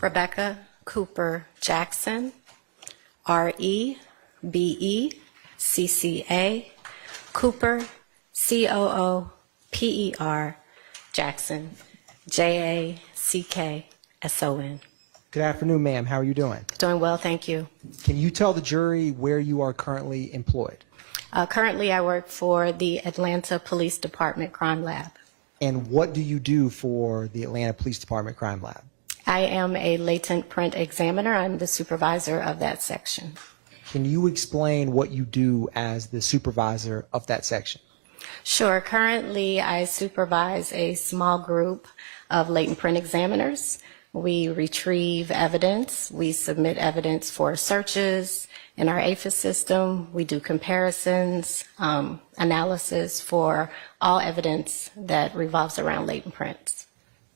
Rebecca Cooper Jackson, R-E-B-E-C-C-A, Cooper, C-O-O-P-E-R, Jackson, J-A-C-K-S-O-N. Good afternoon, ma'am. How are you doing? Doing well, thank you. Can you tell the jury where you are currently employed? Currently, I work for the Atlanta Police Department Crime Lab. And what do you do for the Atlanta Police Department Crime Lab? I am a latent print examiner. I'm the supervisor of that section. Can you explain what you do as the supervisor of that section? Sure. Currently, I supervise a small group of latent print examiners. We retrieve evidence. We submit evidence for searches in our APHIS system. We do comparisons, analysis for all evidence that revolves around latent prints.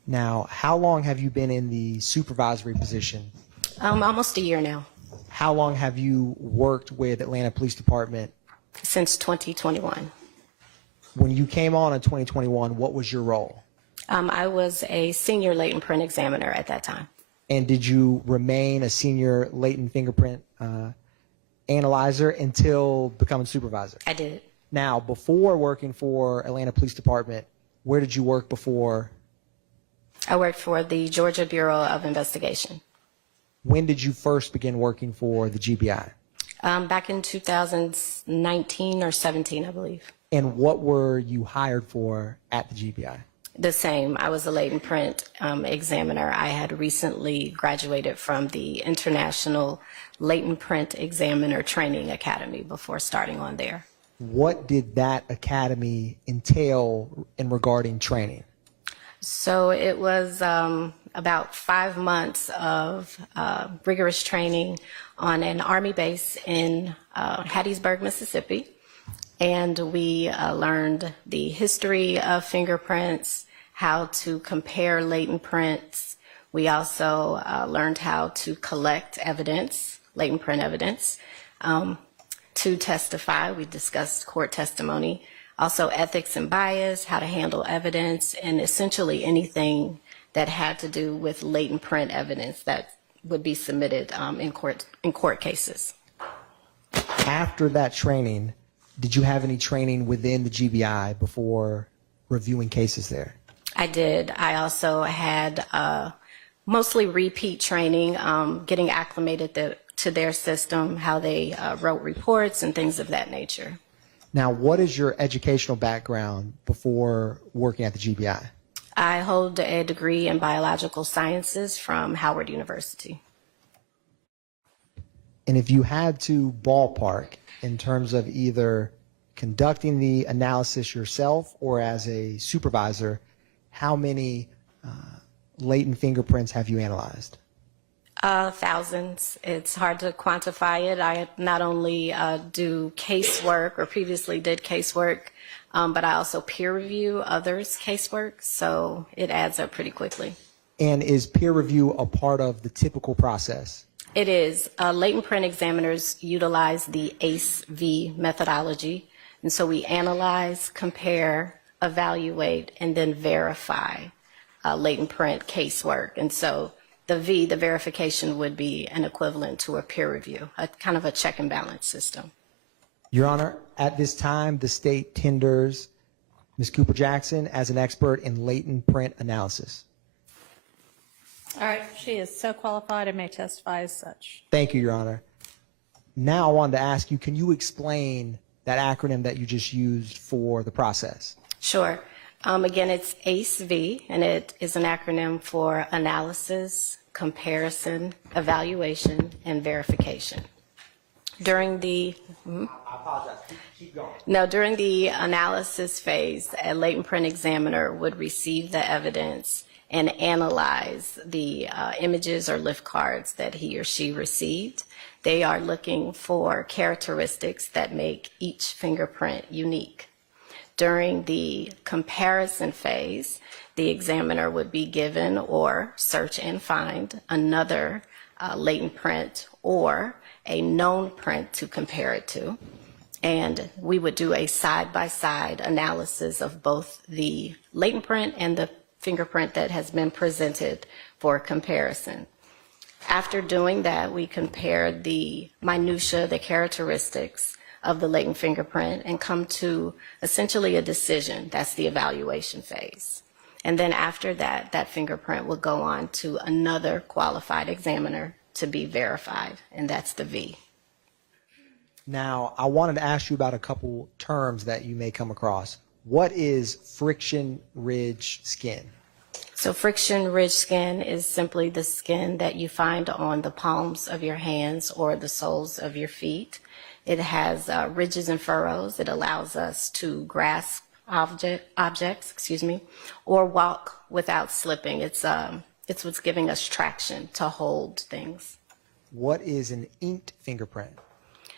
Now, how long have you been in the supervisory position? Almost a year now. How long have you worked with Atlanta Police Department? Since 2021. When you came on in 2021, what was your role? I was a senior latent print examiner at that time. And did you remain a senior latent fingerprint analyzer until becoming supervisor? I did. Now, before working for Atlanta Police Department, where did you work before? I worked for the Georgia Bureau of Investigation. When did you first begin working for the GBI? Back in 2019 or 17, I believe. And what were you hired for at the GBI? The same. I was a latent print examiner. I had recently graduated from the International Latent Print Examiner Training Academy before starting on there. What did that academy entail in regarding training? So it was about 5 months of rigorous training on an Army base in Hattiesburg, Mississippi. And we learned the history of fingerprints, how to compare latent prints. We also learned how to collect evidence, latent print evidence, to testify. We discussed court testimony, also ethics and bias, how to handle evidence, and essentially anything that had to do with latent print evidence that would be submitted in court cases. After that training, did you have any training within the GBI before reviewing cases there? I did. I also had mostly repeat training, getting acclimated to their system, how they wrote reports and things of that nature. Now, what is your educational background before working at the GBI? I hold a degree in biological sciences from Howard University. And if you had to ballpark in terms of either conducting the analysis yourself or as a supervisor, how many latent fingerprints have you analyzed? Thousands. It's hard to quantify it. I not only do casework or previously did casework, but I also peer review others' casework, so it adds up pretty quickly. And is peer review a part of the typical process? It is. Latent print examiners utilize the ACE-V methodology, and so we analyze, compare, evaluate, and then verify latent print casework. And so the V, the verification, would be an equivalent to a peer review, a kind of a check and balance system. Your Honor, at this time, the state tenders Ms. Cooper Jackson as an expert in latent print analysis. All right, she is so qualified and may testify as such. Thank you, Your Honor. Now I wanted to ask you, can you explain that acronym that you just used for the process? Sure. Again, it's ACE-V, and it is an acronym for analysis, comparison, evaluation, and verification. During the I apologize. Keep going. No, during the analysis phase, a latent print examiner would receive the evidence and analyze the images or lift cards that he or she received. They are looking for characteristics that make each fingerprint unique. During the comparison phase, the examiner would be given or search and find another latent print or a known print to compare it to. And we would do a side-by-side analysis of both the latent print and the fingerprint that has been presented for comparison. After doing that, we compared the minutia, the characteristics of the latent fingerprint, and come to essentially a decision. That's the evaluation phase. And then after that, that fingerprint will go on to another qualified examiner to be verified, and that's the V. Now, I wanted to ask you about a couple terms that you may come across. What is friction ridge skin? So friction ridge skin is simply the skin that you find on the palms of your hands or the soles of your feet. It has ridges and furrows. It allows us to grasp objects, or walk without slipping. It's what's giving us traction to hold things. What is an inked fingerprint?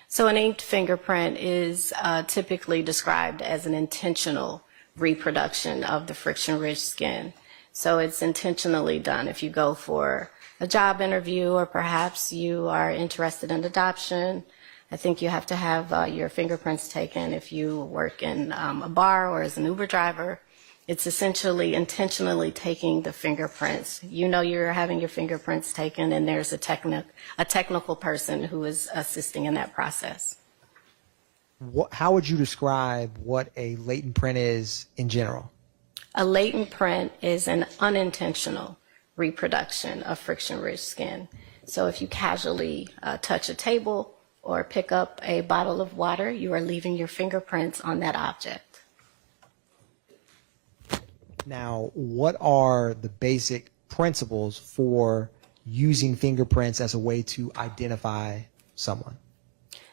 So an inked fingerprint is typically described as an intentional reproduction of the friction ridge skin. So it's intentionally done. If you go for a job interview, or perhaps you are interested in adoption, I think you have to have your fingerprints taken. If you work in a bar or as an Uber driver, it's essentially intentionally taking the fingerprints. You know you're having your fingerprints taken, and there's a technical person who is assisting in that process. How would you describe what a latent print is in general? A latent print is an unintentional reproduction of friction ridge skin. So if you casually touch a table or pick up a bottle of water, you are leaving your fingerprints on that object. Now, what are the basic principles for using fingerprints as a way to identify someone?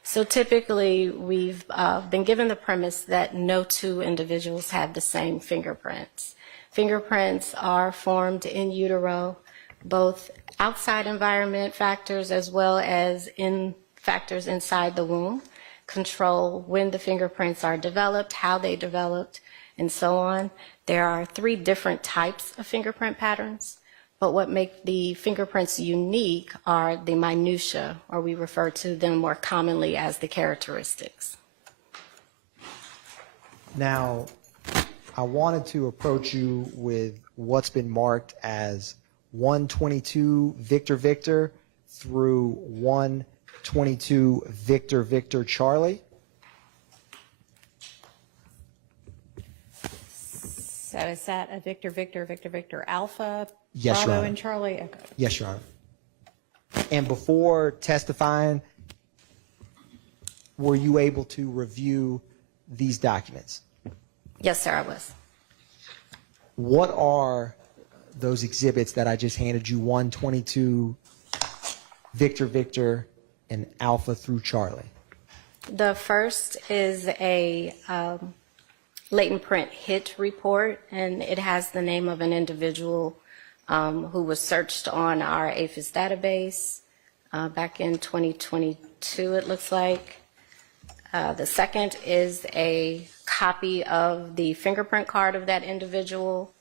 So typically, we've been given the premise that no two individuals have the same fingerprints. Fingerprints are formed in utero, both outside environment factors as well as in factors inside the womb control when the fingerprints are developed, how they developed, and so on. There are 3 different types of fingerprint patterns. But what makes the fingerprints unique are the minutia, or we refer to them more commonly as the characteristics. Now, I wanted to approach you with what's been marked as 122 Victor Victor through 122 Victor Victor Charlie. So is that a Victor Victor Victor Victor Alpha? Yes, Your Bravo Honor. and Charlie? Okay. Yes, Your Honor. And before testifying, were you able to review these documents? Yes, sir, I was. What are those exhibits that I just handed you, 122 Victor Victor and Alpha through Charlie? The first is a latent print hit report, and it has the name of an individual who was searched on our APHIS database back in 2022, it looks like. The second is a copy of the fingerprint card of that individual.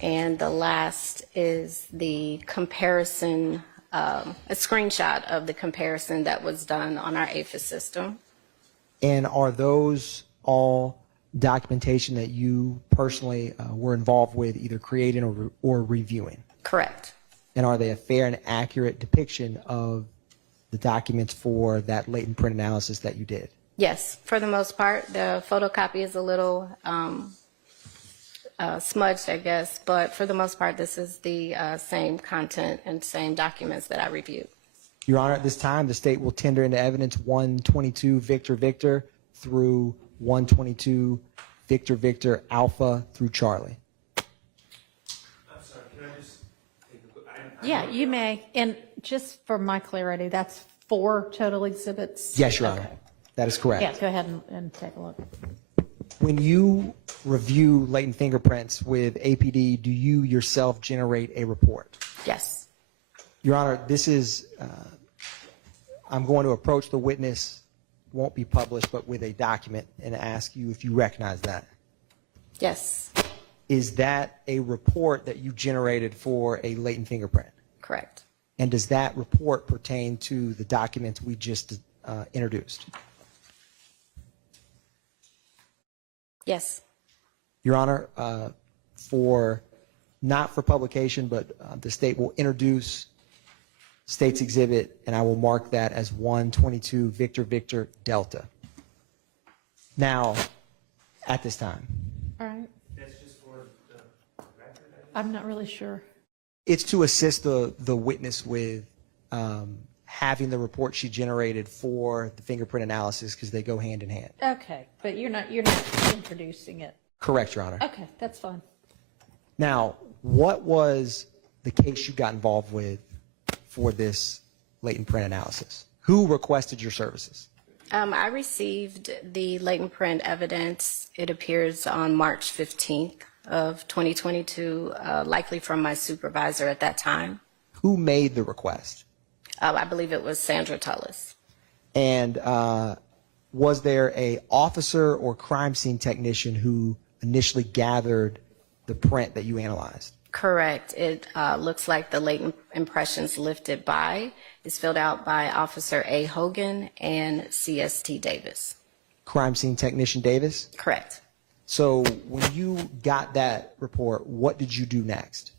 And the last is the comparison, a screenshot of the comparison that was done on our APHIS system. And are those all documentation that you personally were involved with, either creating or reviewing? Correct. And are they a fair and accurate depiction of the documents for that latent print analysis that you did? Yes, for the most part. The photocopy is a little smudged, I guess, but for the most part, this is the same content and same documents that I reviewed. Your Honor, at this time, the state will tender into evidence 122 Victor Victor through 122 Victor Victor Alpha through Charlie. I'm sorry, can I just take a Yeah, you may. And just for my clarity, that's 4 total exhibits? Yes, Your Honor. Okay. That is correct. Yeah, go ahead and take a look. When you review latent fingerprints with APD, do you yourself generate a report? Yes. Your Honor, this is, I'm going to approach the witness, won't be published, but with a document and ask you if you recognize that. Yes. Is that a report that you generated for a latent fingerprint? Correct. And does that report pertain to the documents we just introduced? Yes. Your Honor, not for publication, but the state will introduce State's Exhibit, and I will mark that as 122 Victor Victor Delta. Now, at this time, All right. That's just for the record, I'm not really sure. it's to assist the witness with having the report she generated for the fingerprint analysis because they go hand in hand. Okay, but you're not introducing it. Correct, Your Honor. Okay, that's fine. Now, what was the case you got involved with for this latent print analysis? Who requested your services? I received the latent print evidence. It appears on March 15th of 2022, likely from my supervisor at that time. Who made the request? I believe it was Sandra Tullis. And was there a officer or crime scene technician who initially gathered the print that you analyzed? Correct. It looks like the latent impressions lifted by is filled out by Officer A. Hogan and CST Davis. Crime scene technician Davis? Correct. So when you got that report, what did you do next?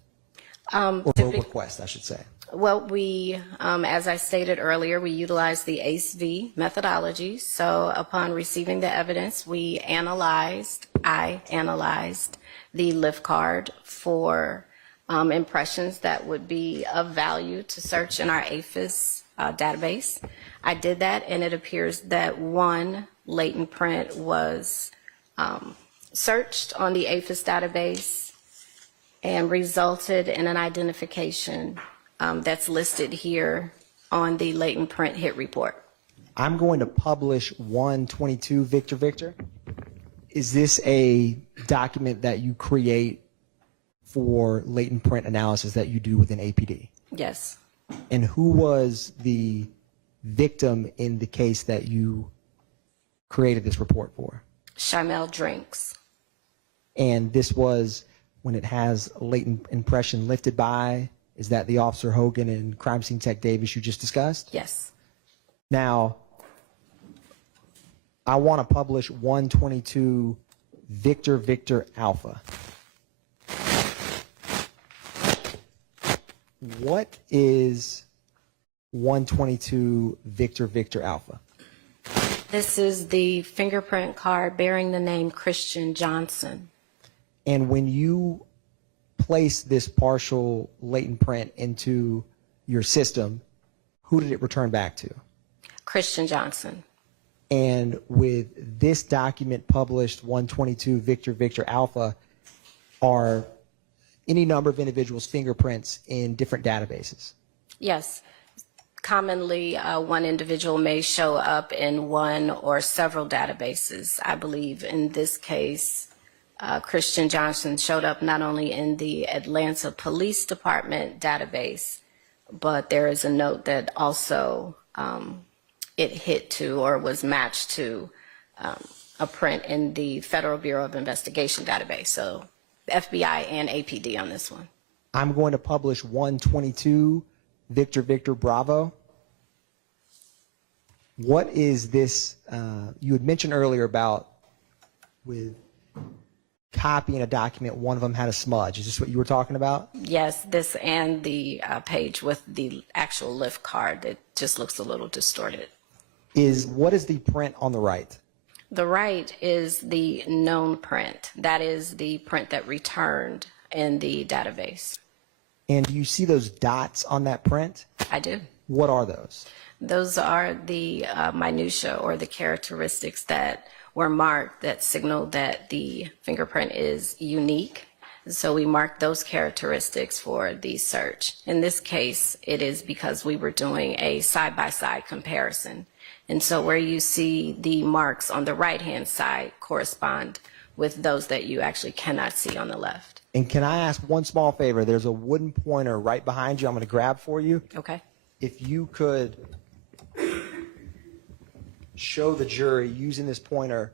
Or request, I should say. Well, we, as I stated earlier, we utilized the ACE-V methodology. So upon receiving the evidence, I analyzed the lift card for impressions that would be of value to search in our APHIS database. I did that, and it appears that one latent print was searched on the APHIS database and resulted in an identification that's listed here on the latent print hit report. I'm going to publish 122 Victor Victor. Is this a document that you create for latent print analysis that you do within APD? Yes. And who was the victim in the case that you created this report for? Shymel Drinks. And this was when it has latent impression lifted by, is that the Officer Hogan and Crime Scene Tech Davis you just discussed? Yes. Now, I want to publish 122 Victor Victor Alpha. What is 122 Victor Victor Alpha? This is the fingerprint card bearing the name Christian Johnson. And when you place this partial latent print into your system, who did it return back to? Christian Johnson. And with this document published, 122 Victor Victor Alpha, are any number of individuals' fingerprints in different databases? Yes. Commonly, one individual may show up in one or several databases. I believe in this case, Christian Johnson showed up not only in the Atlanta Police Department database, but there is a note that also it hit to or was matched to a print in the Federal Bureau of Investigation database. So FBI and APD on this one. I'm going to publish 122 Victor Victor Bravo. What is this? You had mentioned earlier about with copying a document, one of them had a smudge. Is this what you were talking about? Yes, this and the page with the actual lift card. It just looks a little distorted. What is the print on the right? The right is the known print. That is the print that returned in the database. And do you see those dots on that print? I do. What are those? Those are the minutia or the characteristics that were marked that signal that the fingerprint is unique. So we mark those characteristics for the search. In this case, it is because we were doing a side-by-side comparison. And so where you see the marks on the right-hand side correspond with those that you actually cannot see on the left. And can I ask one small favor? There's a wooden pointer right behind you I'm going to grab for you. Okay. If you could show the jury using this pointer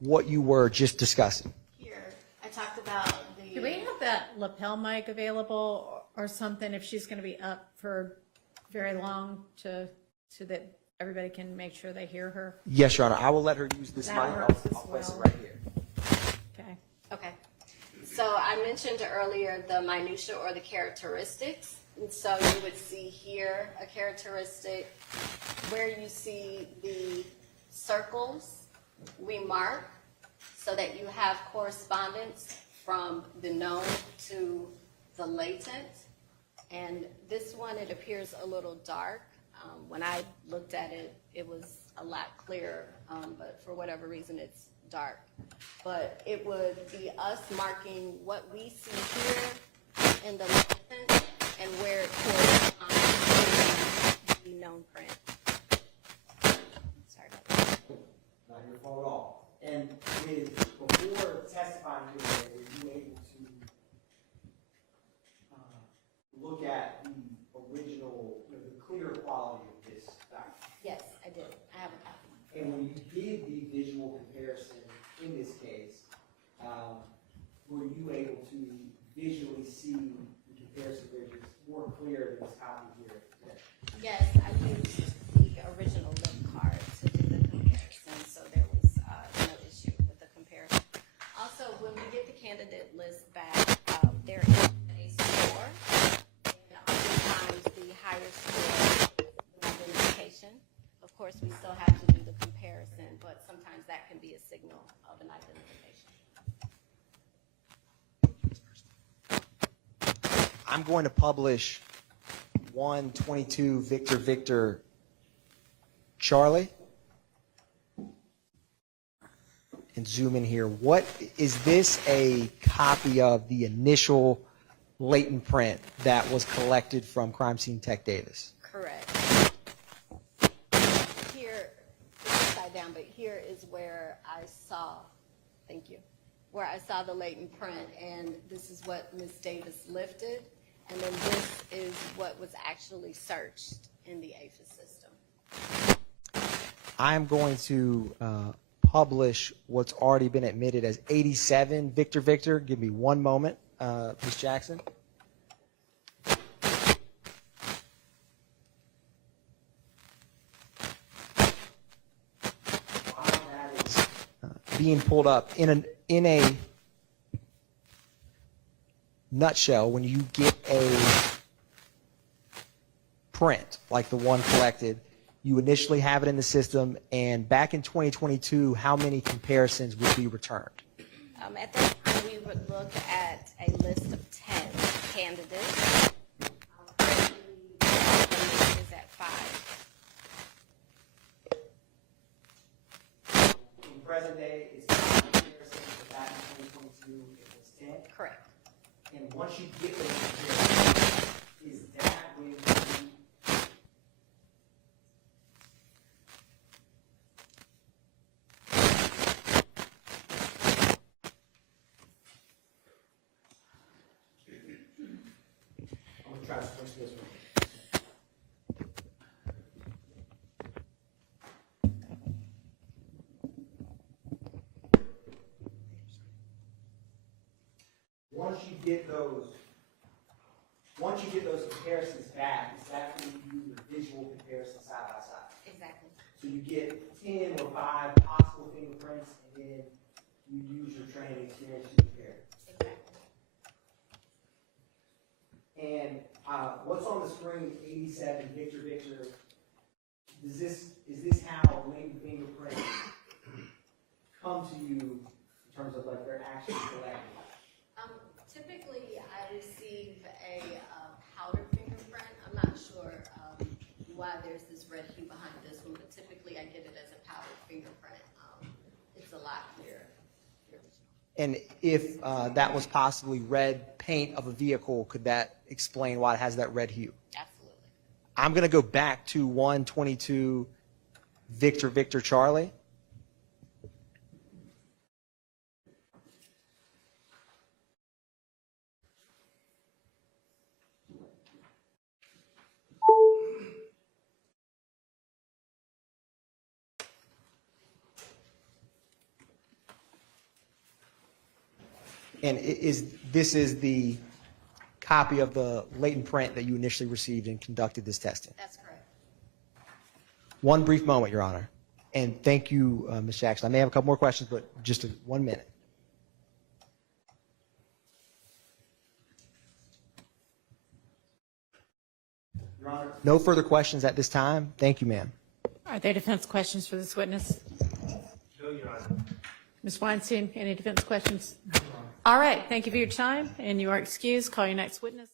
what you were just discussing. Here, I talked about the... Do we have that lapel mic available or something if she's going to be up for very long so that everybody can make sure they hear her? Yes, Your Honor. I will let her use this mic. I'll place it right here. Okay. So I mentioned earlier the minutia or the characteristics And so you would see here a characteristic where you see the circles we mark so that you have correspondence from the known to the latent. And this one, it appears a little dark. When I looked at it, it was a lot clearer, but for whatever reason, it's dark. But it would be us marking what we see here in the latent and where it corresponds to the known print. Sorry about that. Not your fault at all. And before testifying here, were you able to look at the original, the clear quality of this document? Yes, I did. I have a copy. And when you did the visual comparison in this case, were you able to visually see the comparison ridges more clear than this copy here? Yes, I used the original lip card to do the comparison, so there was no issue with the comparison. Also, when we get the candidate list back, there is a score, and oftentimes the higher score the identification. Of course, we still have to do the comparison, but sometimes that can be a signal of an identification. I'm going to publish 122 Victor Charlie and zoom in here. What is this, a copy of the initial latent print that was collected from Crime Scene Tech Davis? Correct. Here, it's upside down, but here is where I saw, thank you, where I saw the latent print, and this is what Ms. Davis lifted, and then this is what was actually searched in the APHIS system. I'm going to publish what's already been admitted as 87 Victor. Give me one moment, Ms. Jackson. While that is being pulled up, in a nutshell, when you get a print like the one collected, you initially have it in the system, and back in 2022, how many comparisons would be returned? At that time, we would look at a list of 10 candidates. Currently, the list is at 5. In present day, it's 5 comparisons, but back in 2022, it was 10. Correct. And once you get those comparisons, is that when you I'm going to try to switch this one. Once you get those comparisons back, is that when you do the visual comparison side by side? Exactly. So you get 10 or 5 possible fingerprints, and then you use your training experience to compare. Exactly. And what's on the screen, 87 Victor. Is this how latent fingerprints come to you in terms of like their actual collected? Typically, I receive a powder fingerprint. I'm not sure why there's this red hue behind this one, but typically I get it as a powdered fingerprint. It's a lot clearer. And if that was possibly red paint of a vehicle, could that explain why it has that red hue? Absolutely. I'm going to go back to 122 Victor Charlie. And this is the copy of the latent print that you initially received and conducted this testing? That's correct. One brief moment, Your Honor. And thank you, Ms. Jackson. I may have a couple more questions, but just 1 minute. No further questions at this time. Thank you, ma'am. Are there defense questions for this witness? No, Your Honor. Ms. Weinstein, any defense questions? All right, thank you for your time, and you are excused. Call your next witness.